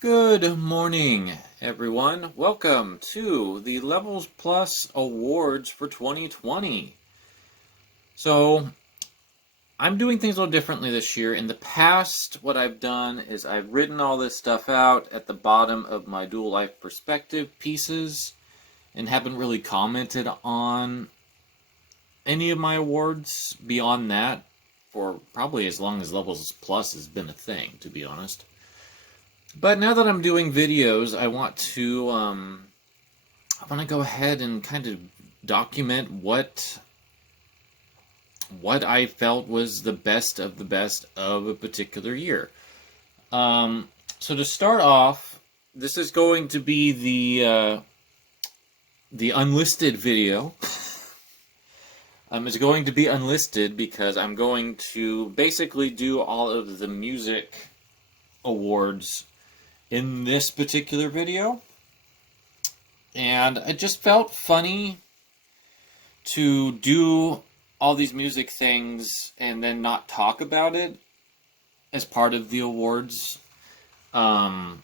Good morning, everyone. Welcome to the Levels Plus Awards for 2020. So, I'm doing things a little differently this year. In the past, what I've done is I've written all this stuff out at the bottom of my Dual Life Perspective pieces and haven't really commented on any of my awards beyond that for probably as long as Levels Plus has been a thing, to be honest. But now that I'm doing videos, I want to go ahead and kind of document what I felt was the best of a particular year. So to start off, this is going to be the unlisted video. It's going to be unlisted because I'm going to basically do all of the music awards in this particular video, and it just felt funny to do all these music things and then not talk about it as part of the awards. But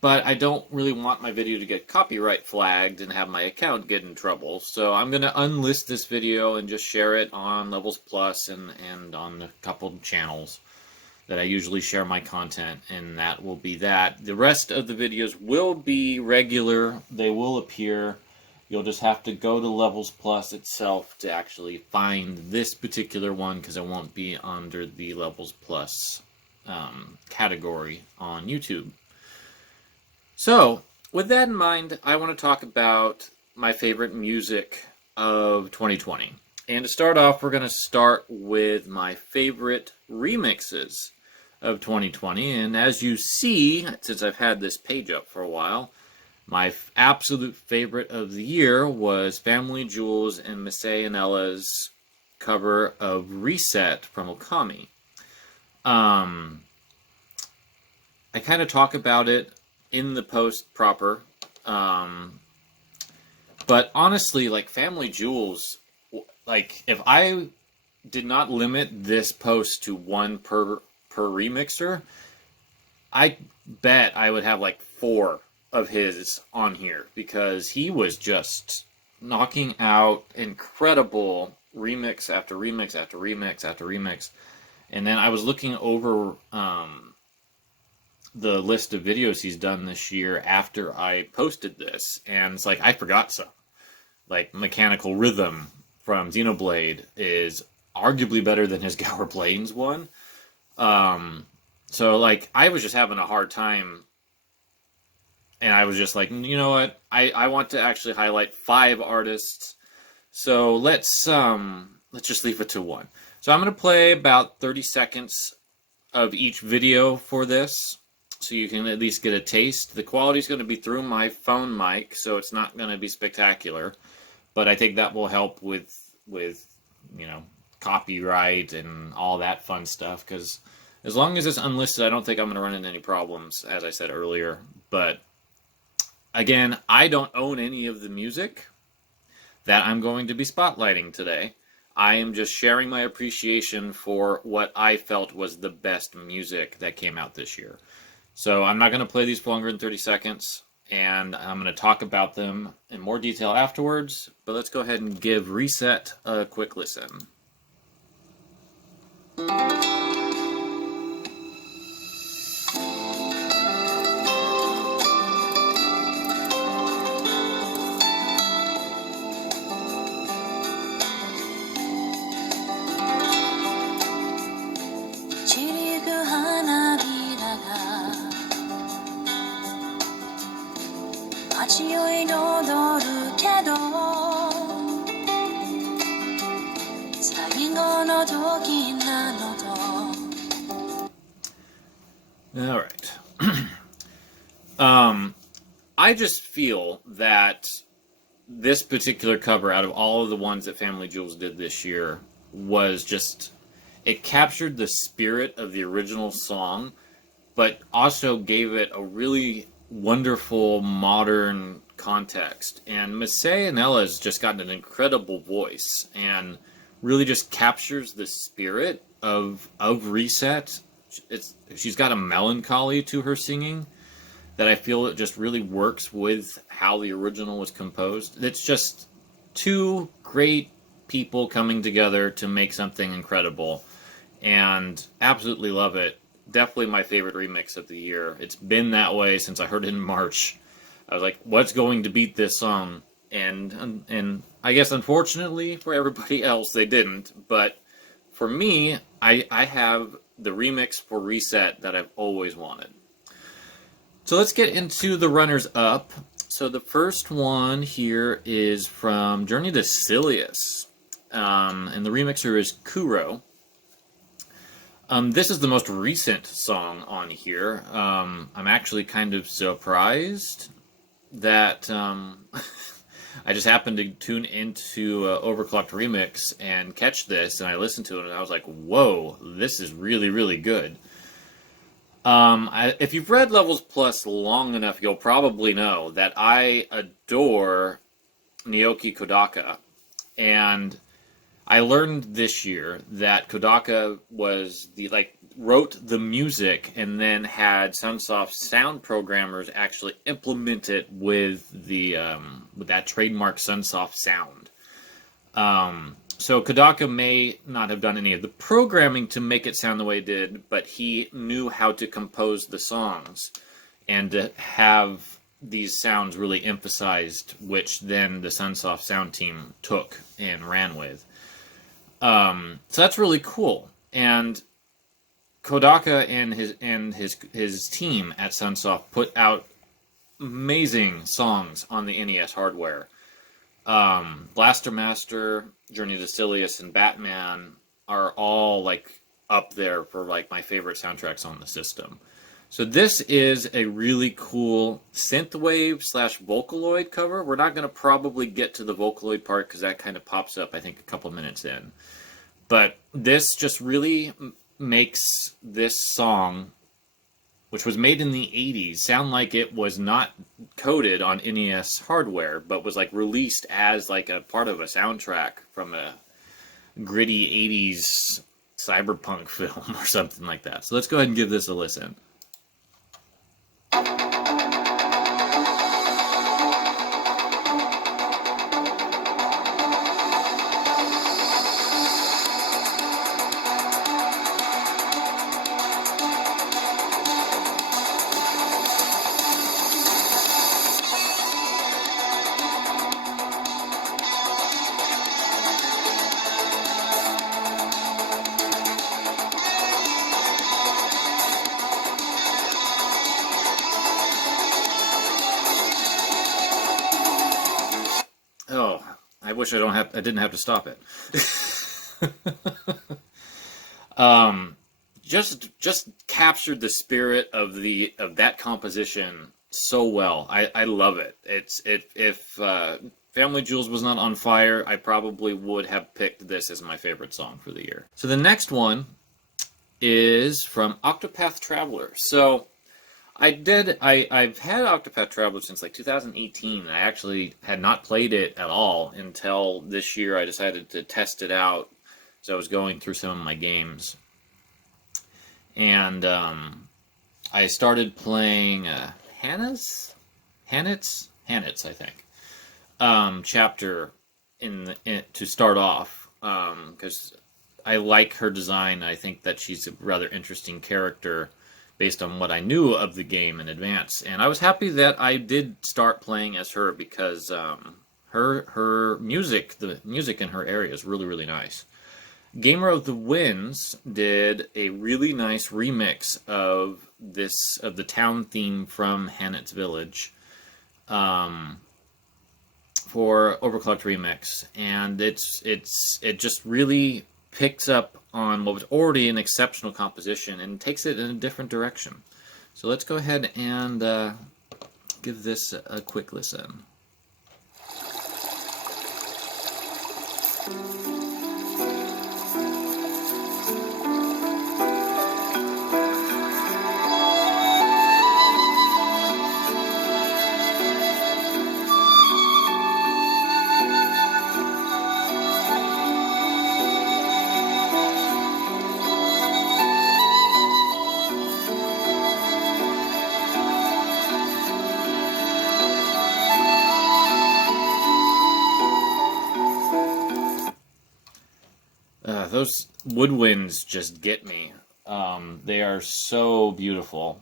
I don't really want my video to get copyright flagged and have my account get in trouble, so I'm going to unlist this video and just share it on Levels Plus and on a couple channels that I usually share my content, and that will be that. The rest of the videos will be regular. They will appear. You'll just have to go to Levels Plus itself to actually find this particular one, because it won't be under the Levels Plus category on YouTube. So, with that in mind, I want to talk about my favorite music of 2020. And to start off, we're going to start with my favorite remixes of 2020, and as you see, since I've had this page up for a while, my absolute favorite of the year was Family Jewels and Missy and Ella's cover of Reset from Okami. I kind of talk about it in the post proper, but honestly, like, Family Jewels, like, if I did not limit this post to one per remixer, I bet I would have like 4 of his on here, because he was just knocking out incredible remix after remix after remix after remix. And then I was looking over the list of videos he's done this year after I posted this, and it's like I forgot some. Like Mechanical Rhythm from Xenoblade is arguably better than his Gower Plains one. So like I was just having a hard time, and I was just like, you know what, I want to actually highlight 5 artists, so let's just leave it to 1. So I'm going to play about 30 seconds of each video for this, so you can at least get a taste. The quality is going to be through my phone mic, so it's not going to be spectacular, but I think that will help with you know, copyright and all that fun stuff, because as long as it's unlisted, I don't think I'm going to run into any problems, as I said earlier. But again, I don't own any of the music that I'm going to be spotlighting today. I am just sharing my appreciation for what I felt was the best music that came out this year. So I'm not going to play these for longer than 30 seconds, and I'm going to talk about them in more detail afterwards. But let's go ahead and give Reset a quick listen. Alright. I just feel that this particular cover, out of all of the ones that Family Jewels did this year, was just, it captured the spirit of the original song, but also gave it a really wonderful modern context. And Missy and Ella's just gotten an incredible voice, and really just captures the spirit of Reset she's got a melancholy to her singing that I feel it just really works with how the original was composed. It's just two great people coming together to make something incredible, and absolutely love it. Definitely my favorite remix of the year. It's been that way since I heard it in March. I was like, what's going to beat this song? And I guess unfortunately for everybody else, they didn't. But for me, I have the remix for Reset that I've always wanted. So let's get into the runners-up. So the first one here is from Journey to Silius. And the remixer is Kuro. This is the most recent song on here. I'm actually kind of surprised that I just happened to tune into Overclocked Remix and catch this, and I listened to it, and I was like, whoa, this is really, really good. If you've read Levels Plus long enough, you'll probably know that I adore Naoki Kodaka, and I learned this year that Kodaka was wrote the music and then had Sunsoft sound programmers actually implement it with that trademark Sunsoft sound. So Kodaka may not have done any of the programming to make it sound the way it did, but he knew how to compose the songs and to have these sounds really emphasized, which then the Sunsoft sound team took and ran with. So that's really cool. And Kodaka and his team at Sunsoft put out amazing songs on the NES hardware. Blaster Master, Journey to Silius, and Batman are all up there for my favorite soundtracks on the system. So this is a really cool synthwave / Vocaloid cover. We're not going to probably get to the Vocaloid part because that kind of pops up, I think, a couple minutes in. But this just really makes this song, which was made in the 80s, sound like it was not coded on NES hardware, but was released as a part of a soundtrack from a gritty 80s cyberpunk film or something like that. So let's go ahead and give this a listen. Oh, I wish I didn't have to stop it. Just captured the spirit of that composition so well. I love it. If Family Jewels was not on fire, I probably would have picked this as my favorite song for the year. So the next one is from Octopath Traveler. So I've had Octopath Traveler since 2018. I actually had not played it at all until this year. I decided to test it out, so I was going through some of my games. And I started playing Hannah's, I think, chapter to start off, because I like her design. I think that she's a rather interesting character based on what I knew of the game in advance. And I was happy that I did start playing as her because her music, the music in her area is really, really nice. Gamer of the Winds did a really nice remix of the town theme from Hannet's Village for Overclocked Remix, and it just really picks up on what was already an exceptional composition and takes it in a different direction. So let's go ahead and give this a quick listen. those woodwinds just get me. They are so beautiful.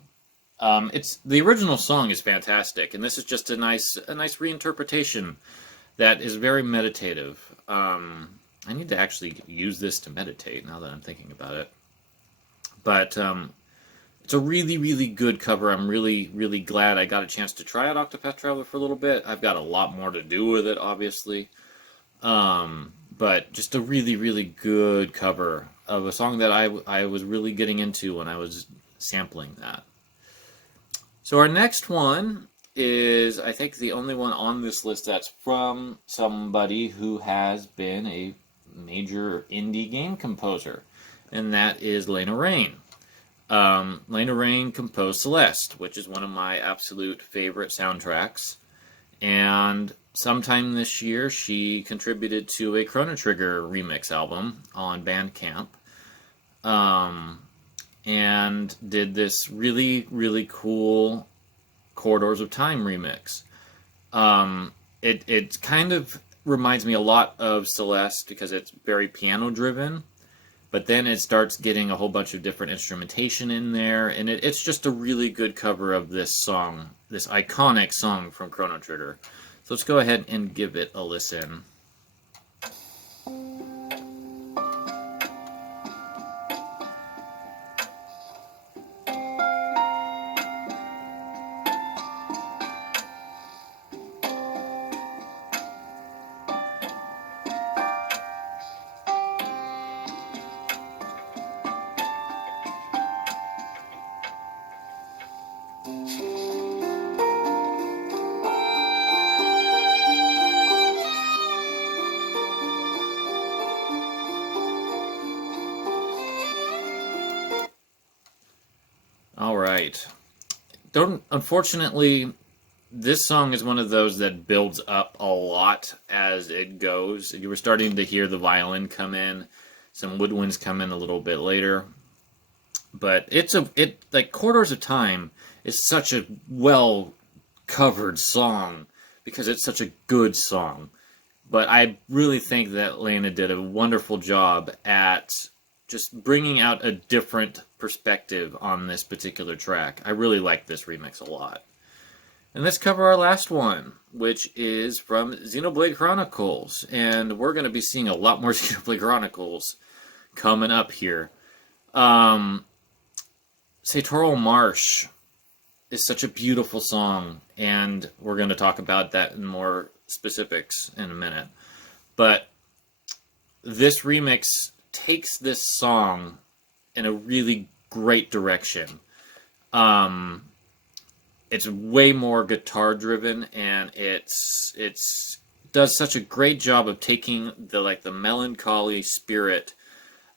It's the original song is fantastic, and this is just a nice reinterpretation that is very meditative. I need to actually use this to meditate now that I'm thinking about it. But it's a really good cover. I'm really glad I got a chance to try out Octopath Traveler for a little bit. I've got a lot more to do with it, obviously. But just a really good cover of a song that I was really getting into when I was sampling that. So our next one is, I think, the only one on this list that's from somebody who has been a major indie game composer, and that is Lena Raine. Lena Raine composed Celeste, which is one of my absolute favorite soundtracks, and sometime this year she contributed to a Chrono Trigger remix album on Bandcamp, and did this really cool Corridors of Time remix. It kind of reminds me a lot of Celeste because it's very piano driven, but then it starts getting a whole bunch of different instrumentation in there, and it's just a really good cover of this song, this iconic song from Chrono Trigger. So let's go ahead and give it a listen. Alright. Unfortunately, this song is one of those that builds up a lot as it goes. You were starting to hear the violin come in, some woodwinds come in a little bit later. But like Corridors of Time is such a well covered song because it's such a good song. But I really think that Lena did a wonderful job at just bringing out a different perspective on this particular track. I really like this remix a lot. And let's cover our last one, which is from Xenoblade Chronicles. And we're going to be seeing a lot more Xenoblade Chronicles coming up here. Satoru Marsh is such a beautiful song, and we're going to talk about that in more specifics in a minute. But this remix takes this song in a really great direction. It's way more guitar driven, and it's does such a great job of taking the melancholy spirit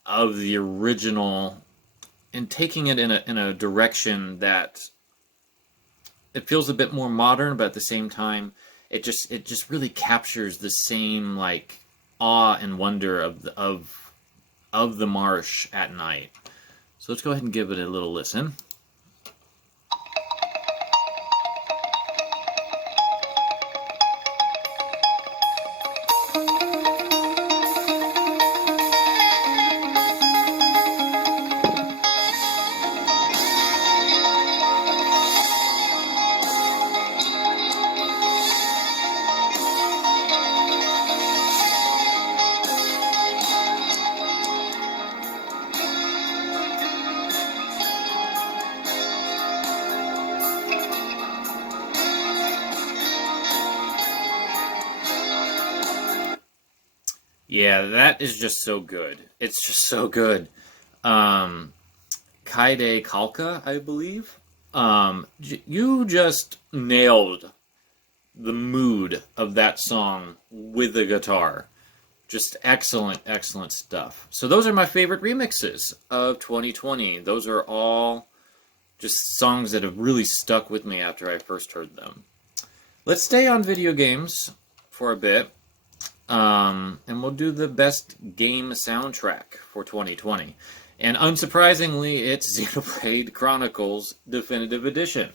of the original and taking it in a direction that it feels a bit more modern, but at the same time it just really captures the same like awe and wonder of the marsh at night. So let's go ahead and give it a little listen. Yeah, that is just so good. It's just so good. Kaide Kalka, I believe. You just nailed the mood of that song with the guitar. Just excellent stuff. So those are my favorite remixes of 2020. Those are all just songs that have really stuck with me after I first heard them. Let's stay on video games for a bit. And we'll do the best game soundtrack for 2020. And unsurprisingly, it's Xenoblade Chronicles Definitive Edition.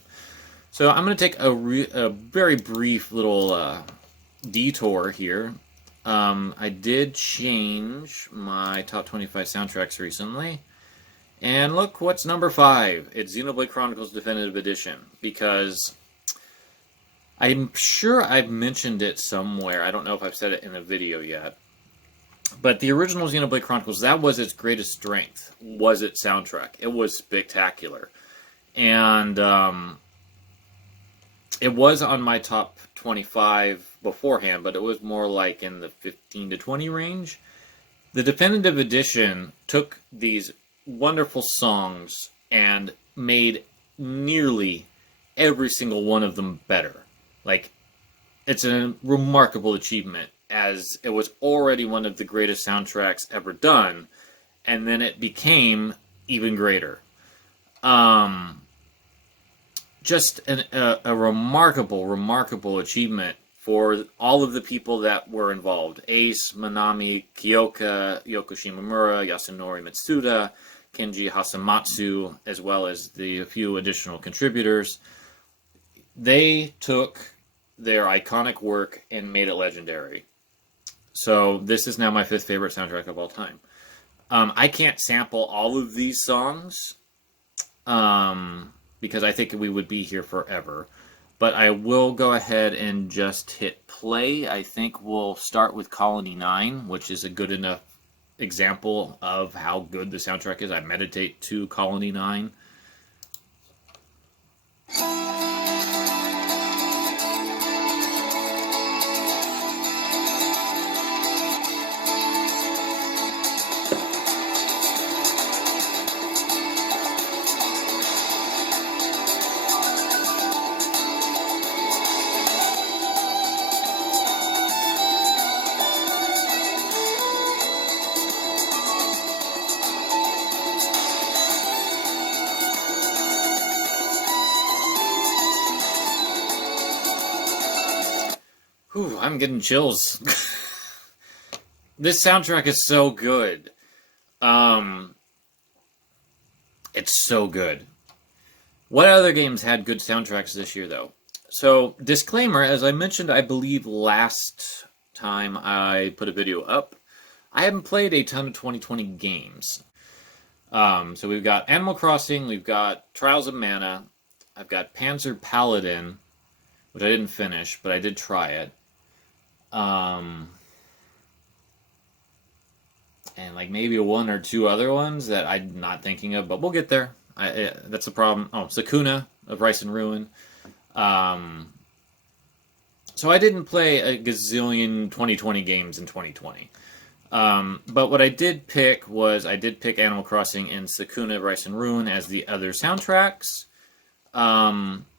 So I'm going to take a very brief little detour here I did change my top 25 soundtracks recently. And look what's number 5. It's Xenoblade Chronicles Definitive Edition. Because I'm sure I've mentioned it somewhere. I don't know if I've said it in a video yet. But the original Xenoblade Chronicles, that was its greatest strength, was its soundtrack. It was spectacular. And it was on my top 25 beforehand, but it was more like in the 15 to 20 range. The Definitive Edition took these wonderful songs and made nearly every single one of them better. Like, it's a remarkable achievement, as it was already one of the greatest soundtracks ever done, and then it became even greater. Just a remarkable achievement for all of the people that were involved. Ace, Manami, Kyoka, Yoko Shimomura, Yasunori Mitsuda, Kenji Hasamatsu, as well as the few additional contributors. They took their iconic work and made it legendary. So this is now my 5th favorite soundtrack of all time. I can't sample all of these songs, because I think we would be here forever. But I will go ahead and just hit play. I think we'll start with Colony 9, which is a good enough example of how good the soundtrack is. I meditate to Colony 9. Ooh, I'm getting chills. This soundtrack is so good. It's so good. What other games had good soundtracks this year, though? So, disclaimer, as I mentioned, I believe last time I put a video up, I haven't played a ton of 2020 games. So we've got Animal Crossing, we've got Trials of Mana, I've got Panzer Paladin, which I didn't finish, but I did try it. And like maybe 1 or 2 other ones that I'm not thinking of, but we'll get there. That's the problem. Oh, Sakuna of Rice and Ruin. So I didn't play a gazillion 2020 games in 2020. But what I did pick was Animal Crossing and Sakuna of Rice and Ruin as the other soundtracks.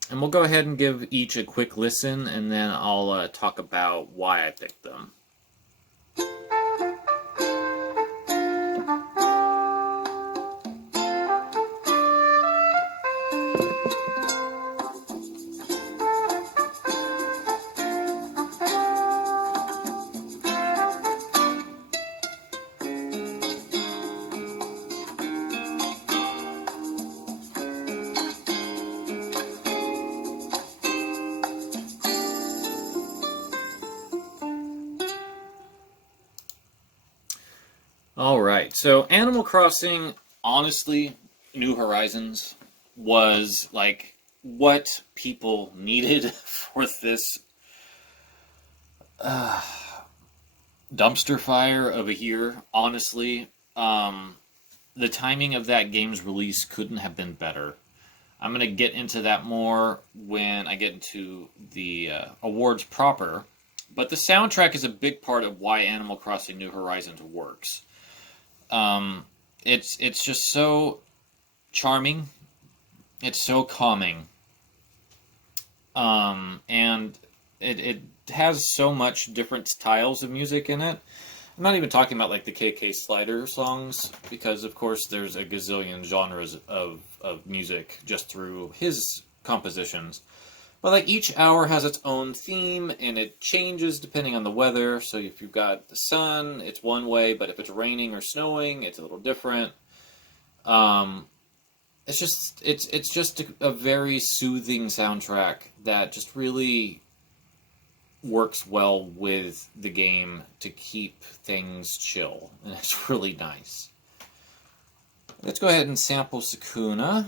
And we'll go ahead and give each a quick listen, and then I'll talk about why I picked them. Alright, so Animal Crossing, honestly, New Horizons was like what people needed for this dumpster fire of a year, honestly. The timing of that game's release couldn't have been better. I'm going to get into that more when I get into the awards proper, but the soundtrack is a big part of why Animal Crossing New Horizons works. It's just so charming. It's so calming. And it has so much different styles of music in it. I'm not even talking about like the KK Slider songs, because of course there's a gazillion genres of music just through his compositions. But like each hour has its own theme, and it changes depending on the weather. So if you've got the sun, it's one way, but if it's raining or snowing, it's a little different. It's just a very soothing soundtrack that just really works well with the game to keep things chill, and it's really nice. Let's go ahead and sample Sakuna.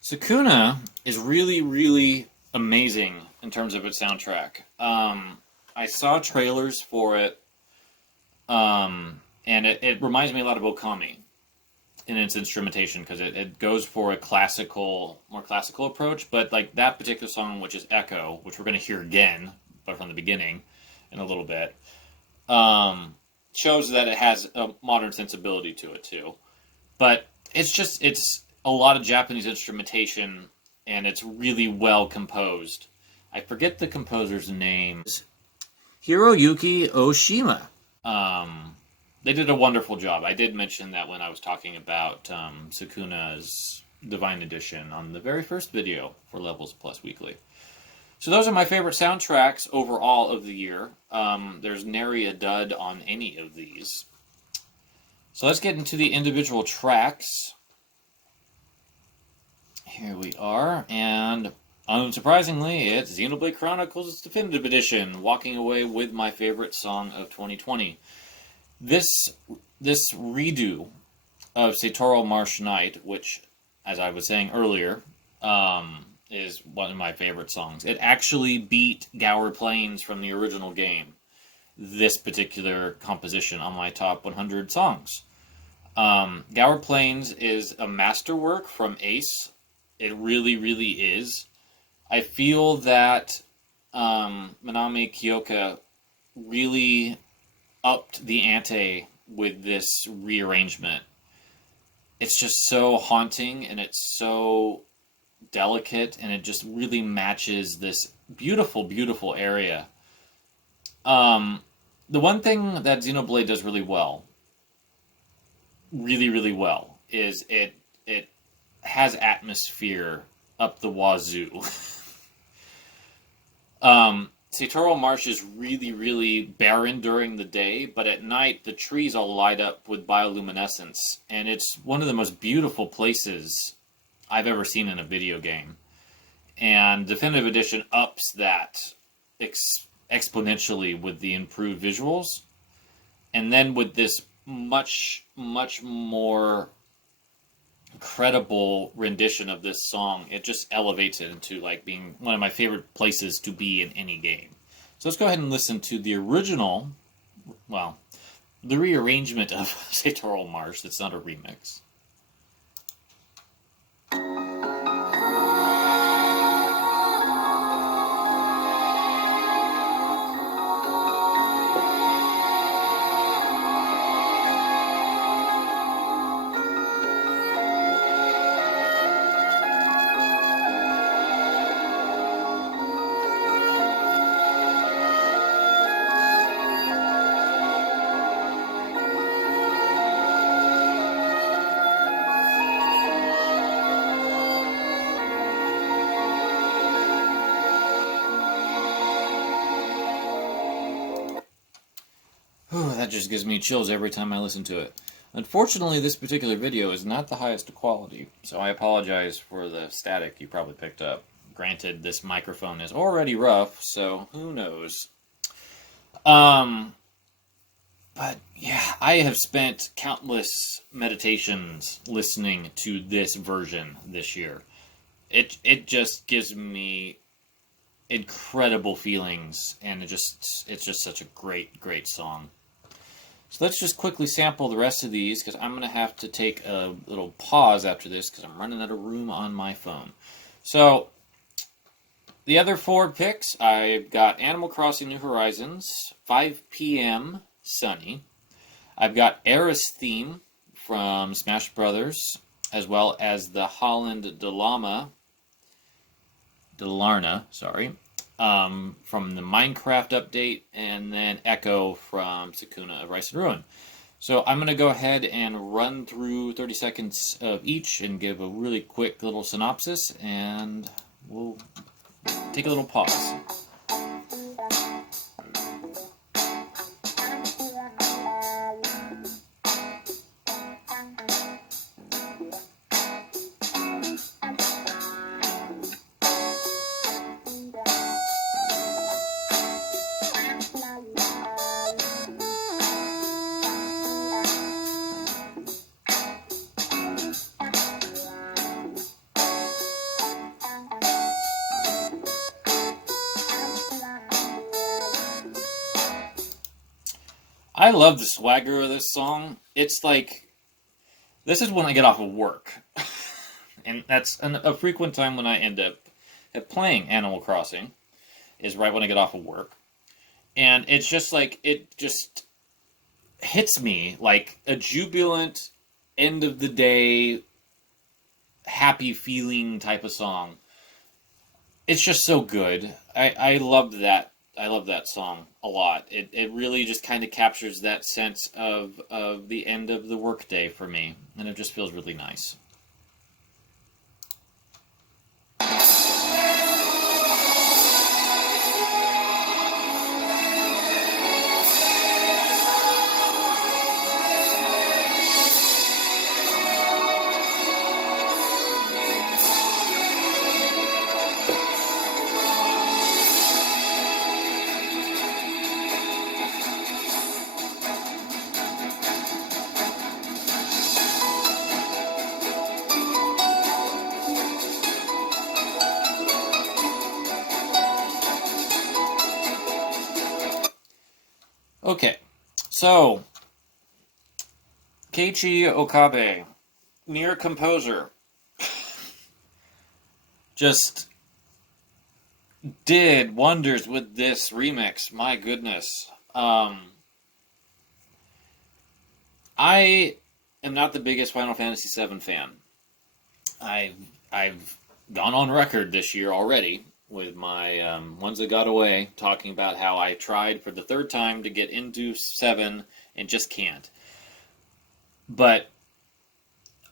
Sakuna is really, really amazing in terms of its soundtrack. I saw trailers for it, and it reminds me a lot of Okami in its instrumentation, because it goes for a more classical approach, but like that particular song, which is Echo, which we're going to hear again, but from the beginning in a little bit, shows that it has a modern sensibility to it too. But it's a lot of Japanese instrumentation, and it's really well composed. I forget the composer's name. Hiroyuki Oshima. They did a wonderful job. I did mention that when I was talking about Sakuna's Divine Edition on the very first video for Levels Plus Weekly. So those are my favorite soundtracks overall of the year. There's nary a dud on any of these. So let's get into the individual tracks. Here we are, and unsurprisingly, it's Xenoblade Chronicles Definitive Edition, walking away with my favorite song of 2020. This redo of Satoru Marsh Knight, which, as I was saying earlier, is one of my favorite songs. It actually beat Gower Plains from the original game, this particular composition, on my top 100 songs. Gower Plains is a masterwork from Ace. It really, really is. I feel that Manami Kyoka really upped the ante with this rearrangement. It's just so haunting, and it's so delicate, and it just really matches this beautiful, beautiful area. The one thing that Xenoblade does really well, really, really well, is it has atmosphere up the wazoo. Satoru Marsh is really, really barren during the day, but at night the trees all light up with bioluminescence, and it's one of the most beautiful places I've ever seen in a video game. And Definitive Edition ups that exponentially with the improved visuals, and then with this much, much more incredible rendition of this song, it just elevates it into like being one of my favorite places to be in any game. So let's go ahead and listen to the original, well, the rearrangement of Satoru Marsh. That's not a remix. That just gives me chills every time I listen to it. Unfortunately, this particular video is not the highest quality, so I apologize for the static you probably picked up. Granted, this microphone is already rough, so who knows. But yeah, I have spent countless meditations listening to this version this year. It just gives me incredible feelings, and it's just such a great, great song. So let's just quickly sample the rest of these, because I'm going to have to take a little pause after this, because I'm running out of room on my phone. So, the other 4 picks, I've got Animal Crossing New Horizons, 5 p.m. Sunny. I've got Aris theme from Smash Brothers, as well as the Holland Delarna, from the Minecraft update, and then Echo from Sakuna of Rice and Ruin. So I'm going to go ahead and run through 30 seconds of each and give a really quick little synopsis, and we'll take a little pause. I love the swagger of this song. It's like, this is when I get off of work. And that's a frequent time when I end up playing Animal Crossing, is right when I get off of work. And it's just like, it just hits me like a jubilant, end of the day, happy feeling type of song. It's just so good. I love that. I love that song a lot. It really just kind of captures that sense of the end of the workday for me, and it just feels really nice. Okay, so Keiichi Okabe, Nier composer, just did wonders with this remix. My goodness. I am not the biggest Final Fantasy VII fan. I've gone on record this year already with my Ones That Got Away, talking about how I tried for the third time to get into 7 and just can't. But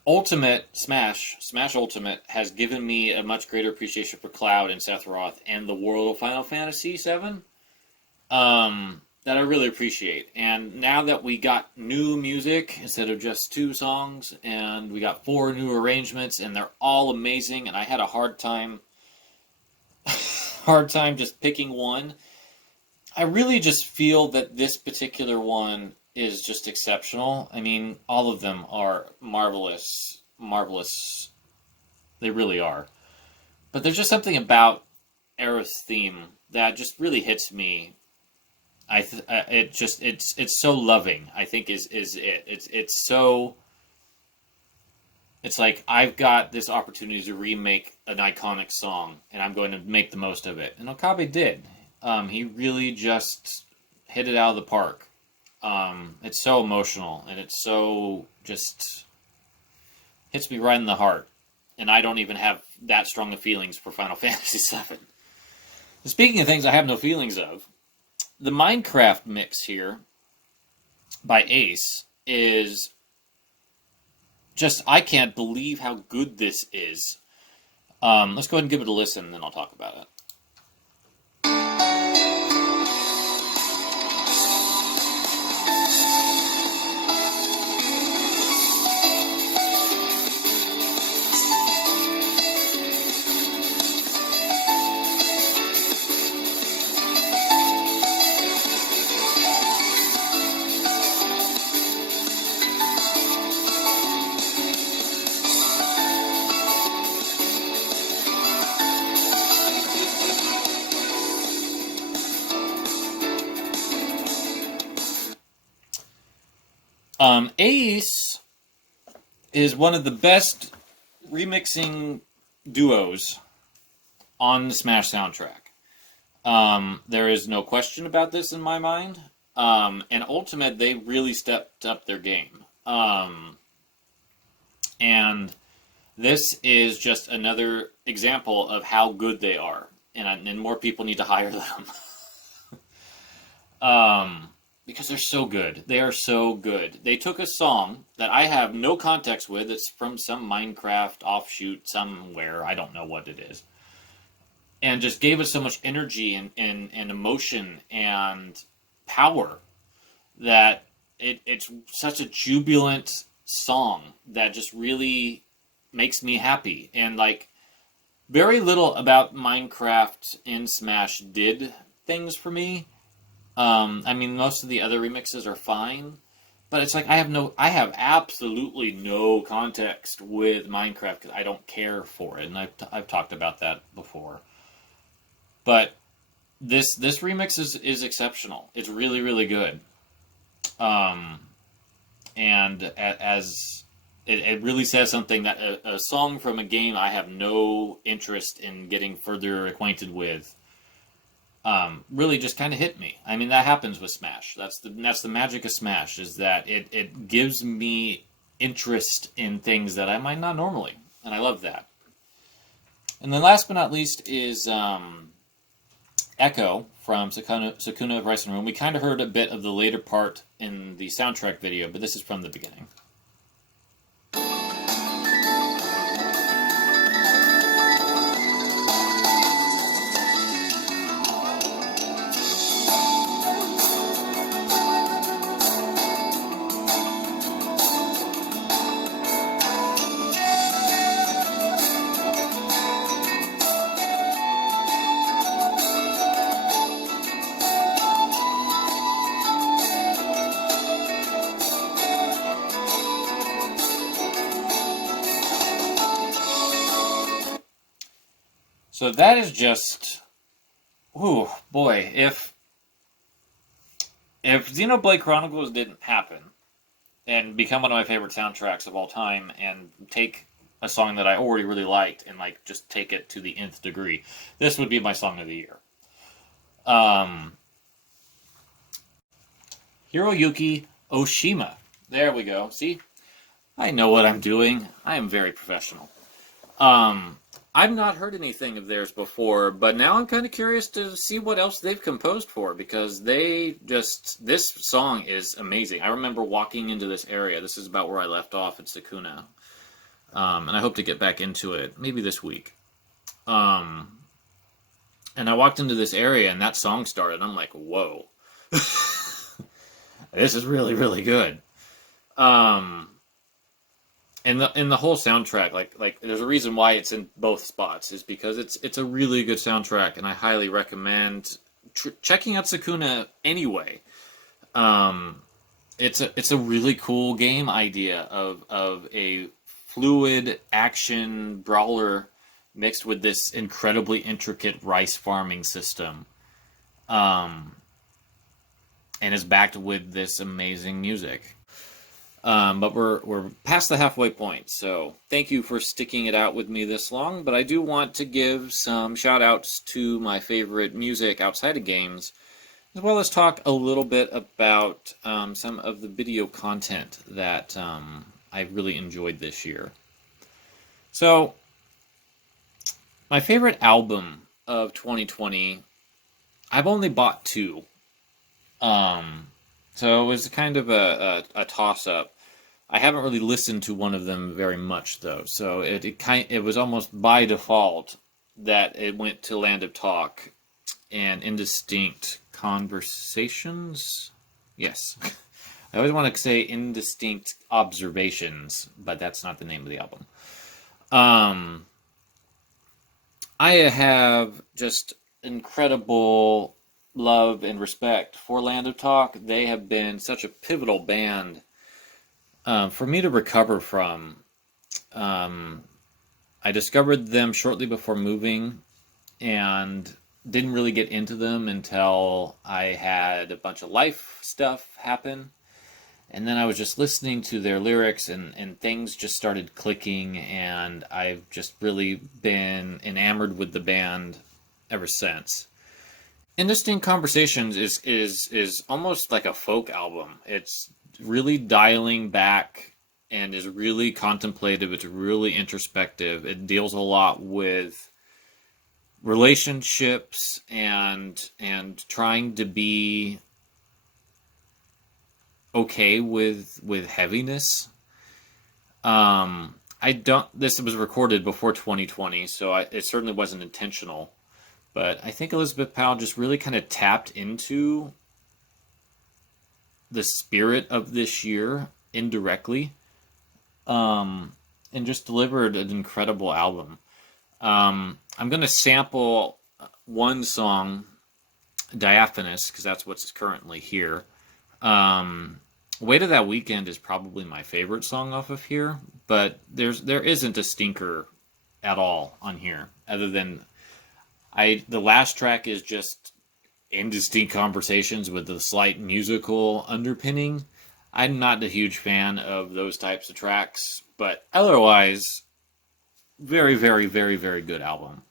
Ultimate, Smash Ultimate has given me a much greater appreciation for Cloud and Sephiroth and the world of Final Fantasy VII that I really appreciate. And now that we got new music instead of just 2 songs, and we got 4 new arrangements, and they're all amazing, and I had a hard time just picking one. I really just feel that this particular one is just exceptional. I mean, all of them are marvelous. They really are. But there's just something about Aerith's theme that just really hits me. It's so loving, I think is it. It's like, I've got this opportunity to remake an iconic song, and I'm going to make the most of it. And Okabe did. He really just hit it out of the park. It's so emotional, and it's so just hits me right in the heart. And I don't even have that strong of feelings for Final Fantasy VII. Speaking of things I have no feelings of, the Minecraft mix here by Ace is just, I can't believe how good this is. Let's go ahead and give it a listen, and then I'll talk about it. Ace is one of the best remixing duos on the Smash soundtrack. There is no question about this in my mind. And Ultimate, they really stepped up their game. And this is just another example of how good they are. And more people need to hire them. Because they're so good. They are so good. They took a song that I have no context with. It's from some Minecraft offshoot somewhere. I don't know what it is. And just gave it so much energy and emotion and power that it's such a jubilant song that just really makes me happy. And like, very little about Minecraft in Smash did things for me. I mean, most of the other remixes are fine, but it's like I have absolutely no context with Minecraft because I don't care for it, and I've talked about that before. But this remix is exceptional. It's really, really good. And as it really says something that a song from a game I have no interest in getting further acquainted with really just kind of hit me. I mean, that happens with Smash. That's the magic of Smash, is that it gives me interest in things that I might not normally, and I love that. And then last but not least is Echo from Sakuna of Rice and Room. We kind of heard a bit of the later part in the soundtrack video, but this is from the beginning. So that is just, ooh, boy, if Xenoblade Chronicles didn't happen and become one of my favorite soundtracks of all time and take a song that I already really liked and like just take it to the nth degree, this would be my song of the year. Hiroyuki Oshima. There we go. See? I know what I'm doing. I am very professional. I've not heard anything of theirs before, but now I'm kind of curious to see what else they've composed for, because this song is amazing. I remember walking into this area. This is about where I left off at Sakuna. And I hope to get back into it, maybe this week. And I walked into this area, and that song started, and I'm like, whoa. This is really, really good. And the whole soundtrack, like there's a reason why it's in both spots, is because it's a really good soundtrack, and I highly recommend checking out Sakuna anyway. It's a really cool game idea of a fluid action brawler mixed with this incredibly intricate rice farming system, and is backed with this amazing music. But we're past the halfway point, so thank you for sticking it out with me this long. But I do want to give some shout-outs to my favorite music outside of games, as well as talk a little bit about some of the video content that I really enjoyed this year. So, my favorite album of 2020, I've only bought two. So it was kind of a toss-up. I haven't really listened to one of them very much, though, so it was almost by default that it went to Land of Talk and Indistinct Conversations. Yes. I always want to say Indistinct Observations, but that's not the name of the album. I have just incredible love and respect for Land of Talk. They have been such a pivotal band for me to recover from. I discovered them shortly before moving and didn't really get into them until I had a bunch of life stuff happen. And then I was just listening to their lyrics and things just started clicking, and I've just really been enamored with the band ever since. Indistinct Conversations is almost like a folk album. It's really dialing back and is really contemplative. It's really introspective. It deals a lot with relationships and trying to be okay with heaviness. I don't. This was recorded before 2020, so it certainly wasn't intentional. But I think Elizabeth Powell just really kind of tapped into the spirit of this year indirectly, and just delivered an incredible album. I'm going to sample one song, Diaphanous, because that's what's currently here. Weight of That Weekend is probably my favorite song off of here, but there isn't a stinker at all on here, other than the last track is just Indistinct Conversations with a slight musical underpinning. I'm not a huge fan of those types of tracks, but otherwise, very, very, very, very good album.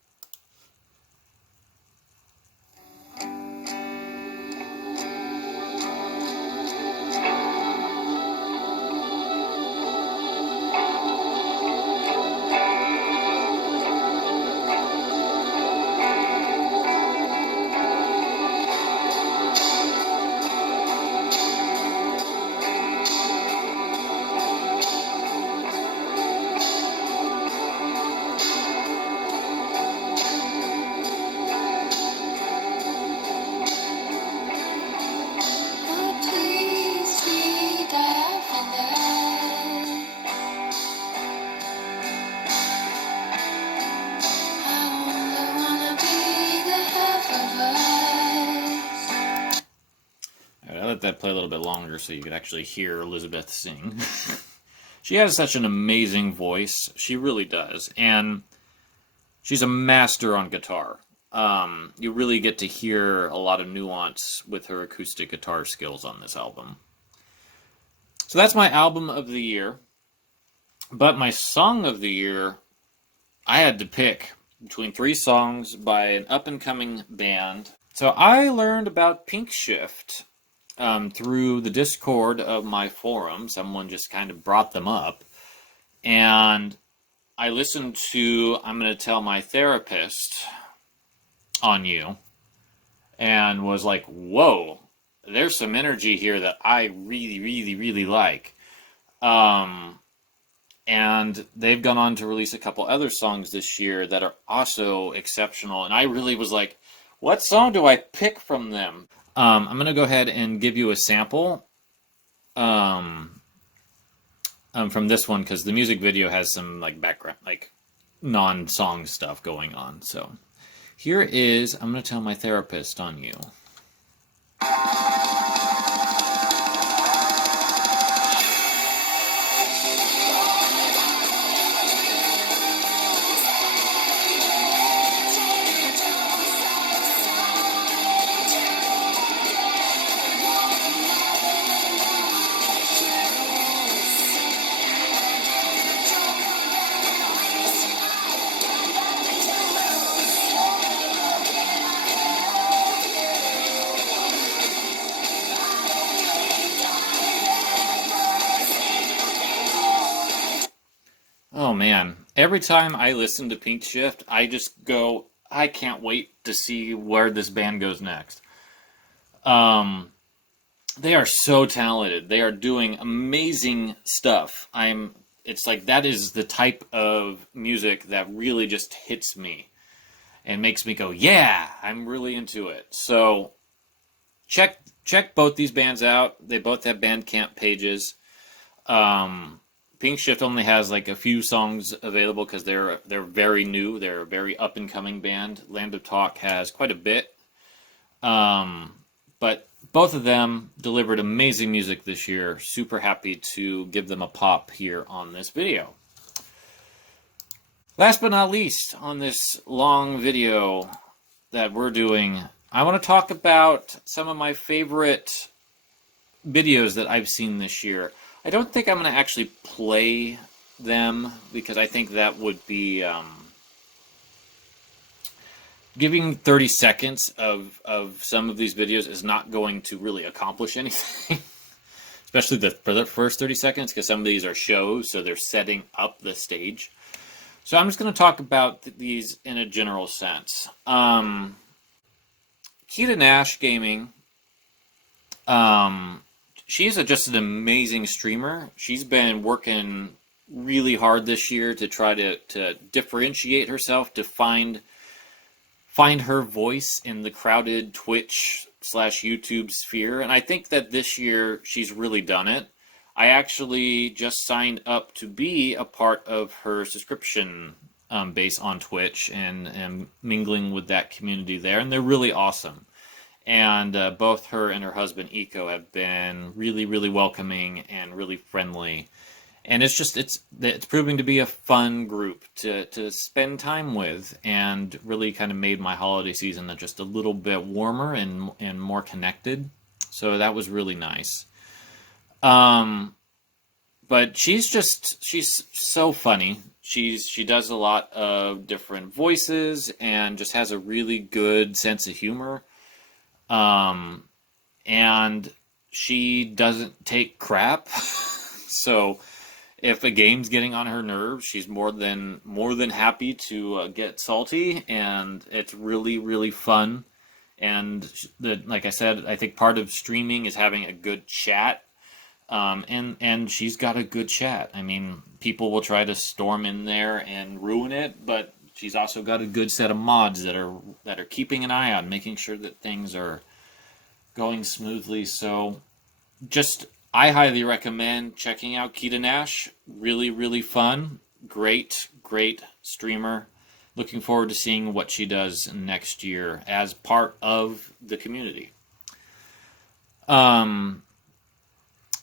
That play a little bit longer so you could actually hear Elizabeth sing. She has such an amazing voice. She really does. And she's a master on guitar. You really get to hear a lot of nuance with her acoustic guitar skills on this album. So that's my album of the year. But my song of the year, I had to pick between 3 songs by an up-and-coming band. So I learned about Pink Shift through the Discord of my forum. Someone just kind of brought them up. And I listened to I'm Gonna Tell My Therapist on You. And was like, whoa, there's some energy here that I really, really, really like. And they've gone on to release a couple other songs this year that are also exceptional. And I really was like, what song do I pick from them? I'm going to go ahead and give you a sample from this one, because the music video has some like background, like non-song stuff going on. So here is I'm going to Tell My Therapist on You. Oh man, every time I listen to Pink Shift, I just go, I can't wait to see where this band goes next. They are so talented. They are doing amazing stuff. It's like that is the type of music that really just hits me and makes me go, yeah, I'm really into it. So check both these bands out. They both have Bandcamp pages. Pink Shift only has like a few songs available because they're very new. They're a very up and coming band. Land of Talk has quite a bit, but both of them delivered amazing music this year. Super happy to give them a pop here on this video. Last but not least, on this long video that we're doing, I want to talk about some of my favorite videos that I've seen this year. I don't think I'm going to actually play them because I think that would be giving 30 seconds of some of these videos is not going to really accomplish anything. Especially for the first 30 seconds, because some of these are shows, so they're setting up the stage. So I'm just going to talk about these in a general sense. Kita Nash Gaming, she's just an amazing streamer. She's been working really hard this year to try to differentiate herself, to find her voice in the crowded Twitch/YouTube sphere. And I think that this year she's really done it. I actually just signed up to be a part of her subscription base on Twitch and mingling with that community there. And they're really awesome. And both her and her husband, Eco, have been really, really welcoming and really friendly. And it's proving to be a fun group to spend time with, and really kind of made my holiday season just a little bit warmer and more connected. So that was really nice. But she's so funny. She does a lot of different voices and just has a really good sense of humor. And she doesn't take crap. So if a game's getting on her nerves, she's more than happy to get salty, and it's really, really fun. And like I said, I think part of streaming is having a good chat. And she's got a good chat. I mean, people will try to storm in there and ruin it, but she's also got a good set of mods that are keeping an eye on, making sure that things are going smoothly. So I highly recommend checking out Kita Nash. Really, really fun. Great streamer. Looking forward to seeing what she does next year as part of the community.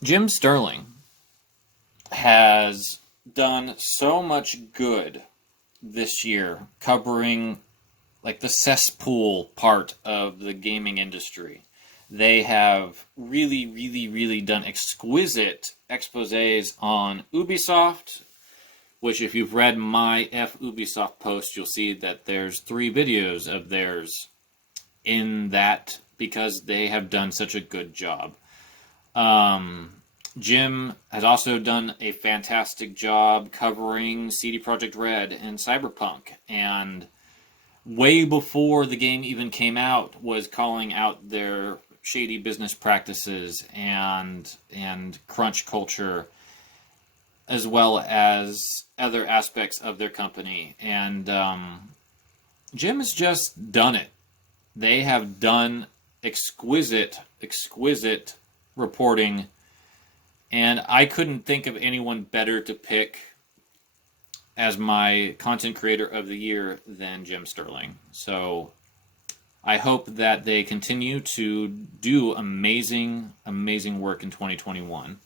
Jim Sterling has done so much good this year, covering like the cesspool part of the gaming industry. They have really, really, really done exquisite exposés on Ubisoft, which if you've read my F Ubisoft post, you'll see that there's 3 videos of theirs in that, because they have done such a good job. Jim has also done a fantastic job covering CD Projekt Red and Cyberpunk, and way before the game even came out was calling out their shady business practices and crunch culture, as well as other aspects of their company. And Jim has just done it. They have done exquisite reporting, and I couldn't think of anyone better to pick as my content creator of the year than Jim Sterling. So I hope that they continue to do amazing work in 2021.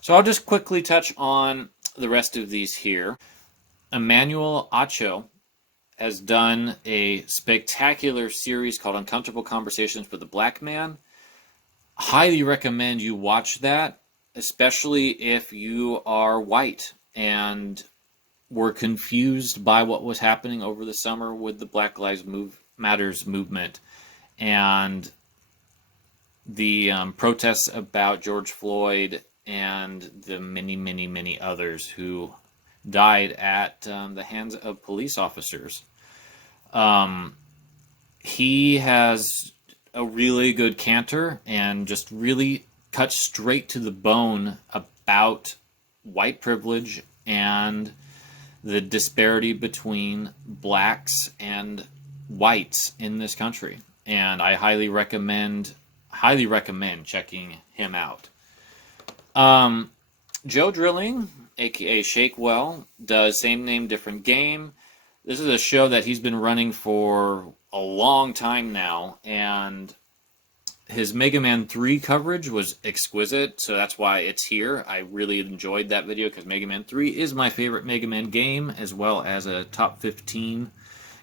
So I'll just quickly touch on the rest of these here. Emmanuel Acho has done a spectacular series called Uncomfortable Conversations with a Black Man. Highly recommend you watch that, especially if you are white and were confused by what was happening over the summer with the Black Lives Matters movement and the protests about George Floyd and the many others who died at the hands of police officers. He has a really good canter and just really cuts straight to the bone about white privilege and the disparity between blacks and whites in this country. And I highly recommend checking him out. Joe Drilling, aka Shakewell, does Same Name Different Game. This is a show that he's been running for a long time now, and his Mega Man 3 coverage was exquisite, so that's why it's here. I really enjoyed that video because Mega Man 3 is my favorite Mega Man game, as well as a top 15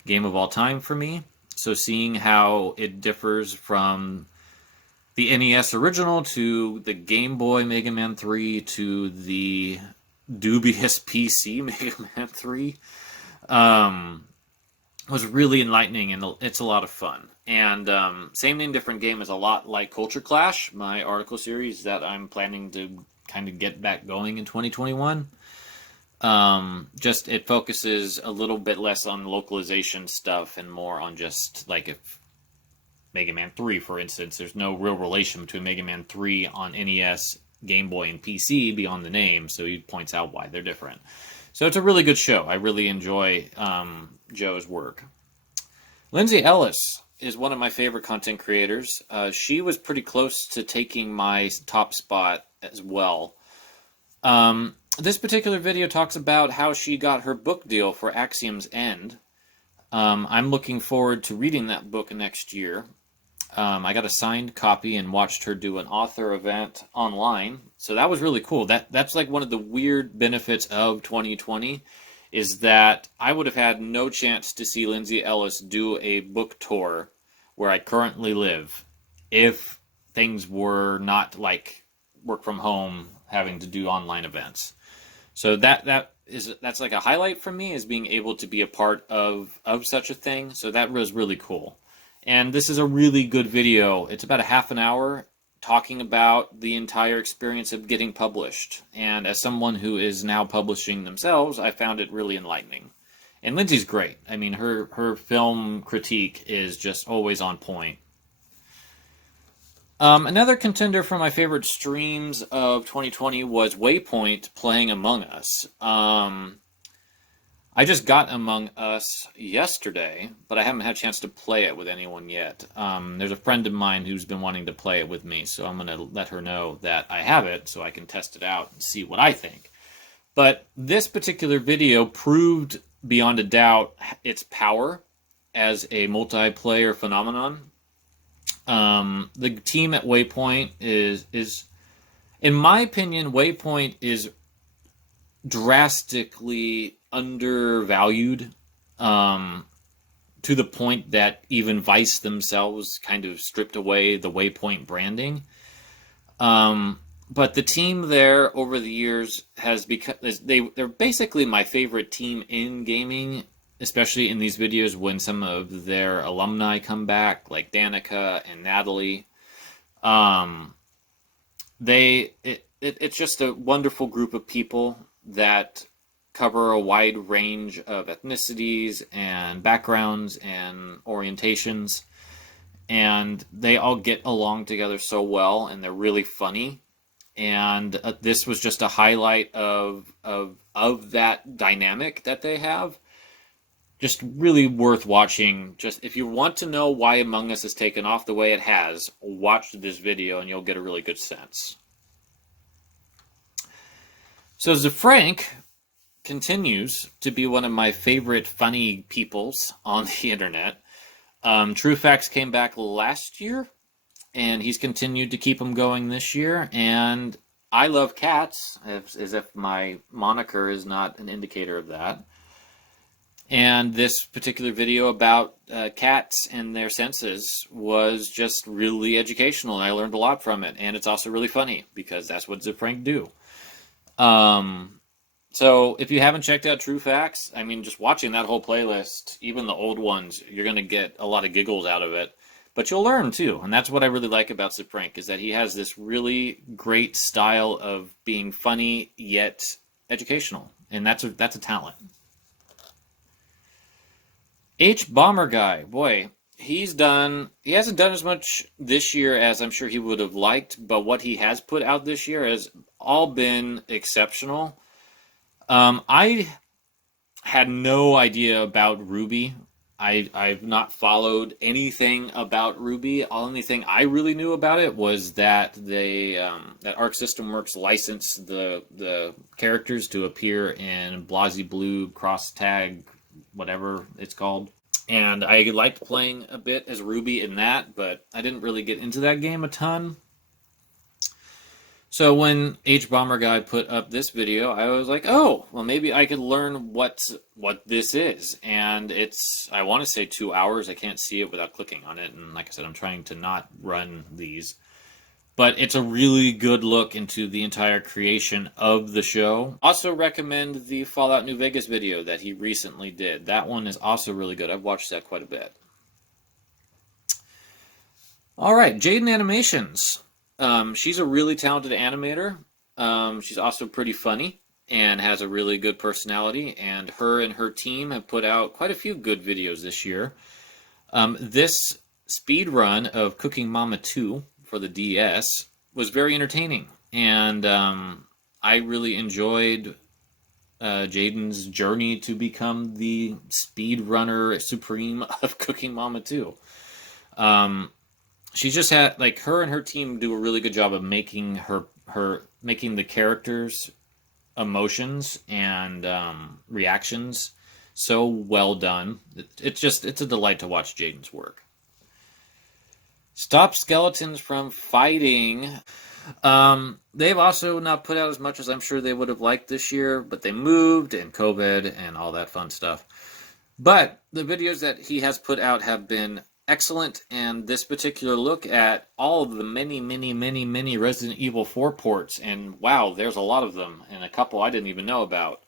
game of all time for me. So seeing how it differs from the NES original to the Game Boy Mega Man 3 to the dubious PC Mega Man 3, was really enlightening, and it's a lot of fun. And Same Name Different Game is a lot like Culture Clash, my article series that I'm planning to kind of get back going in 2021. Just it focuses a little bit less on localization stuff and more on just like if Mega Man 3, for instance, there's no real relation between Mega Man 3 on NES, Game Boy, and PC beyond the name, so he points out why they're different. So it's a really good show. I really enjoy Joe's work. Lindsay Ellis is one of my favorite content creators. She was pretty close to taking my top spot as well. This particular video talks about how she got her book deal for Axiom's End. I'm looking forward to reading that book next year. I got a signed copy and watched her do an author event online. So that was really cool. That's like one of the weird benefits of 2020 is that I would have had no chance to see Lindsay Ellis do a book tour where I currently live if things were not like work from home, having to do online events. So that's like a highlight for me, is being able to be a part of such a thing. So that was really cool. And this is a really good video. It's about a half an hour talking about the entire experience of getting published. And as someone who is now publishing themselves, I found it really enlightening. And Lindsay's great. I mean, her film critique is just always on point. Another contender for my favorite streams of 2020 was Waypoint playing Among Us. I just got Among Us yesterday, but I haven't had a chance to play it with anyone yet. There's a friend of mine who's been wanting to play it with me, so I'm going to let her know that I have it so I can test it out and see what I think. But this particular video proved beyond a doubt its power as a multiplayer phenomenon. The team at Waypoint is, in my opinion, Waypoint is drastically undervalued, to the point that even Vice themselves kind of stripped away the Waypoint branding. But the team there over the years has become, they're basically my favorite team in gaming, especially in these videos when some of their alumni come back, like Danica and Natalie. It's just a wonderful group of people that cover a wide range of ethnicities and backgrounds and orientations. And they all get along together so well, and they're really funny. And this was just a highlight of that dynamic that they have. Just really worth watching. Just if you want to know why Among Us has taken off the way it has, watch this video and you'll get a really good sense. So Zafrank continues to be one of my favorite funny peoples on the internet. True Facts came back last year, and he's continued to keep them going this year. And I love cats, as if my moniker is not an indicator of that. And this particular video about cats and their senses was just really educational, and I learned a lot from it. And it's also really funny, because that's what Zafrank do. So if you haven't checked out True Facts, I mean, just watching that whole playlist, even the old ones, you're going to get a lot of giggles out of it. But you'll learn, too. And that's what I really like about Zafrank, is that he has this really great style of being funny, yet educational. And that's a talent. H Bomber Guy, boy, he hasn't done as much this year as I'm sure he would have liked, but what he has put out this year has all been exceptional. I had no idea about Ruby. I've not followed anything about Ruby. The only thing I really knew about it was that that Arc System Works licensed the characters to appear in BlazBlue Cross Tag, whatever it's called. And I liked playing a bit as Ruby in that, but I didn't really get into that game a ton. So when H Bomber Guy put up this video, I was like, oh, well, maybe I could learn what this is. And it's, I want to say 2 hours. I can't see it without clicking on it. And like I said, I'm trying to not run these. But it's a really good look into the entire creation of the show. Also recommend the Fallout New Vegas video that he recently did. That one is also really good. I've watched that quite a bit. All right, Jaden Animations. She's a really talented animator. She's also pretty funny and has a really good personality. And her team have put out quite a few good videos this year. This speed run of Cooking Mama 2 for the DS was very entertaining, and I really enjoyed Jaden's journey to become the speedrunner supreme of Cooking Mama 2. She just had, like, her and her team do a really good job of making making the characters' emotions and reactions so well done. It's a delight to watch Jaden's work. Stop Skeletons from Fighting. They've also not put out as much as I'm sure they would have liked this year, but they moved and COVID and all that fun stuff. But the videos that he has put out have been excellent, and this particular look at all of the many Resident Evil 4 ports, and wow, there's a lot of them, and a couple I didn't even know about.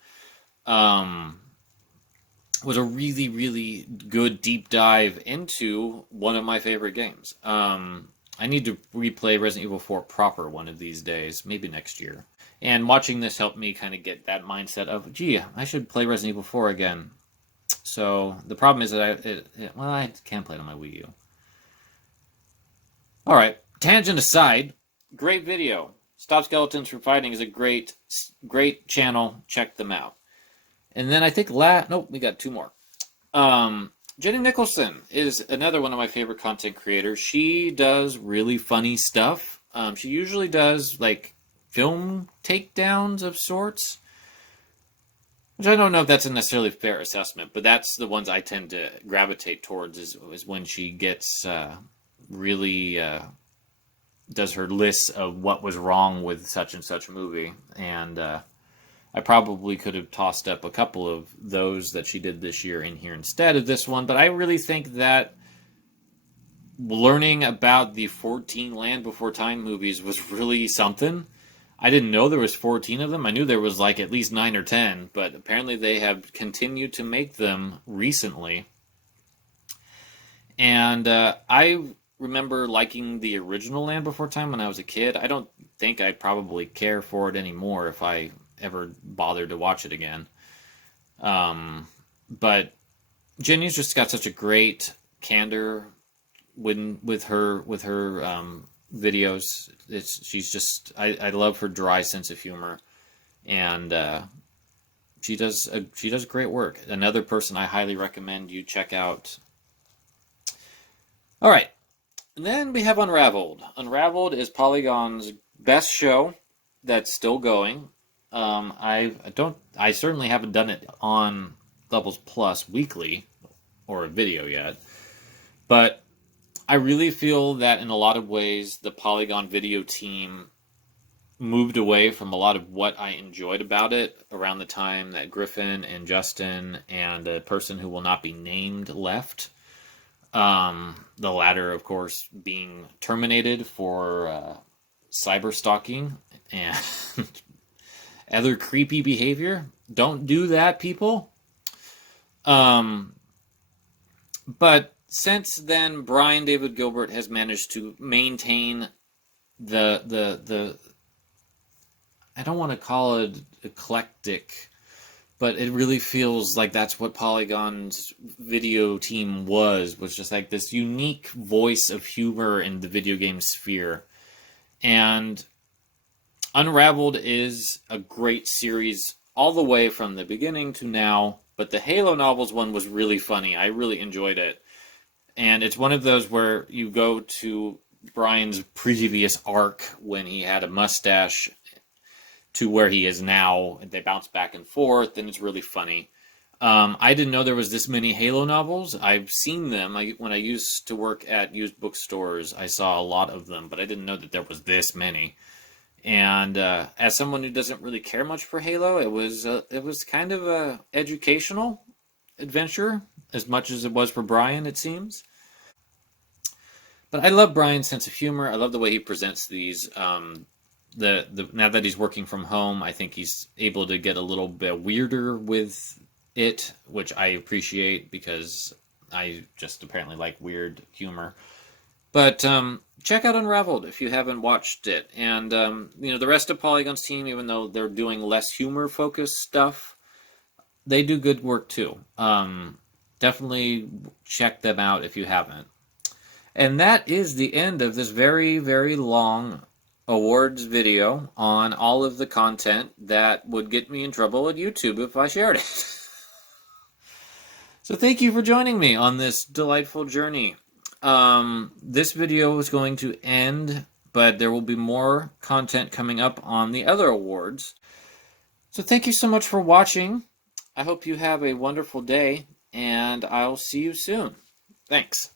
Was a really, really good deep dive into one of my favorite games. I need to replay Resident Evil 4 proper one of these days, maybe next year. And watching this helped me kind of get that mindset of, gee, I should play Resident Evil 4 again. So the problem is that I can't play it on my Wii U. All right, tangent aside, great video. Stop Skeletons from Fighting is a great channel. Check them out. And then I think nope, we got two more. Jenny Nicholson is another one of my favorite content creators. She does really funny stuff. She usually does like film takedowns of sorts, which I don't know if that's a necessarily fair assessment, but that's the ones I tend to gravitate towards is when she gets really does her lists of what was wrong with such and such movie. And I probably could have tossed up a couple of those that she did this year in here instead of this one, but I really think that learning about the 14 Land Before Time movies was really something. I didn't know there was 14 of them. I knew there was like at least 9 or 10, but apparently they have continued to make them recently. And I remember liking the original Land Before Time when I was a kid. I don't think I'd probably care for it anymore if I ever bothered to watch it again. But Jenny's just got such a great candor with her videos. She's just I love her dry sense of humor, and she does great work. Another person I highly recommend you check out. All right, and then we have Unraveled. Unraveled is Polygon's best show that's still going. I certainly haven't done it on Levels Plus Weekly or a video yet, but I really feel that in a lot of ways the Polygon video team moved away from a lot of what I enjoyed about it around the time that Griffin and Justin and a person who will not be named left. The latter, of course, being terminated for cyber stalking and other creepy behavior. Don't do that, people. But since then, Brian David Gilbert has managed to maintain the I don't want to call it eclectic, but it really feels like that's what Polygon's video team was just like this unique voice of humor in the video game sphere. And Unraveled is a great series all the way from the beginning to now, but the Halo novels one was really funny. I really enjoyed it. And it's one of those where you go to Brian's previous arc when he had a mustache to where he is now, and they bounce back and forth, and it's really funny. I didn't know there was this many Halo novels. I've seen them. When I used to work at used bookstores, I saw a lot of them, but I didn't know that there was this many. And as someone who doesn't really care much for Halo, it was kind of a educational adventure, as much as it was for Brian, it seems. But I love Brian's sense of humor. I love the way he presents these. Now that he's working from home, I think he's able to get a little bit weirder with it, which I appreciate because I just apparently like weird humor. But check out Unraveled if you haven't watched it. And, the rest of Polygon's team, even though they're doing less humor-focused stuff, they do good work too. Definitely check them out if you haven't. And that is the end of this very, very long awards video on all of the content that would get me in trouble at YouTube if I shared it. So thank you for joining me on this delightful journey. This video is going to end, but there will be more content coming up on the other awards. So thank you so much for watching. I hope you have a wonderful day, and I'll see you soon. Thanks.